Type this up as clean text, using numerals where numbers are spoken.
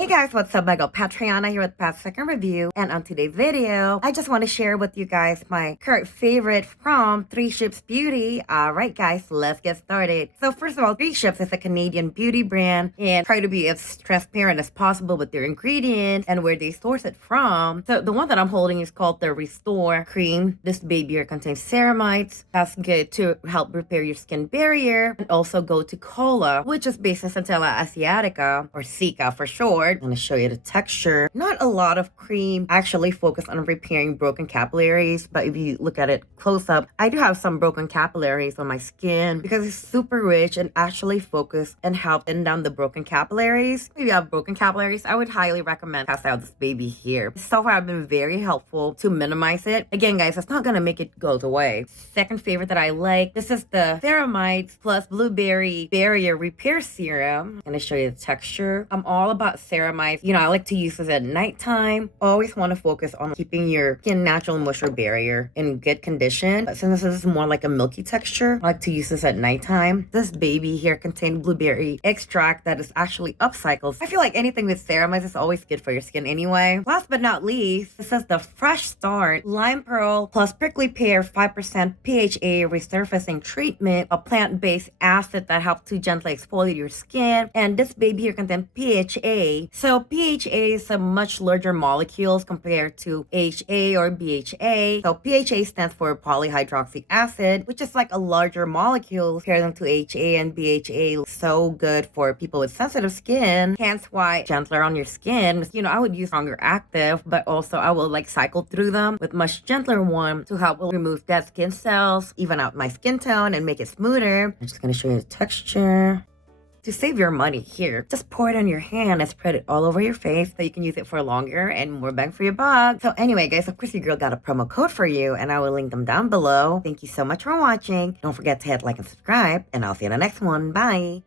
Hey guys, what's up? I got Patriana here with Pat's second review, and on today's video, I just want to share with you guys my current favorite from Three Ships Beauty. Alright guys, let's get started. So first of all, Three Ships is a Canadian beauty brand and try to be as transparent as possible with their ingredients and where they source it from. So the one that I'm holding is called the Restore Cream. This baby here contains ceramides. That's good to help repair your skin barrier, and also Gotu Kola, which is based in Centella Asiatica, or Sika for short. I'm going to show you the texture. Not a lot of cream. I actually focus on repairing broken capillaries, but if you look at it close up, I do have some broken capillaries on my skin because it's super rich and actually focus and help thin down the broken capillaries. If you have broken capillaries, I would highly recommend test out this baby here. So far, I've been very helpful to minimize it. Again, guys, it's not going to make it go away. Second favorite that I like, this is the Ceramides plus Blueberry Barrier Repair Serum. I'm going to show you the texture. I'm all about ceramides. You know, I like to use this at nighttime. Always want to focus on keeping your skin natural moisture barrier in good condition. But since this is more like a milky texture, I like to use this at nighttime. This baby here contains blueberry extract that is actually upcycled. I feel like anything with ceramides is always good for your skin anyway. Last but not least, this is the Fresh Start Lime Pearl plus Prickly Pear 5% PHA Resurfacing Treatment, a plant-based acid that helps to gently exfoliate your skin. And this baby here contains PHA. So PHA is a much larger molecules compared to HA or BHA. So PHA stands for polyhydroxy acid, which is like a larger molecule compared to HA and BHA. So good for people with sensitive skin. Hence why gentler on your skin. You know, I would use stronger active, but also I will like cycle through them with much gentler one to help remove dead skin cells, even out my skin tone and make it smoother. I'm just going to show you the texture. To save your money here, just pour it on your hand and spread it all over your face so you can use it for longer and more bang for your buck. So anyway, guys, of course your girl got a promo code for you and I will link them down below. Thank you so much for watching. Don't forget to hit like and subscribe, and I'll see you in the next one. Bye!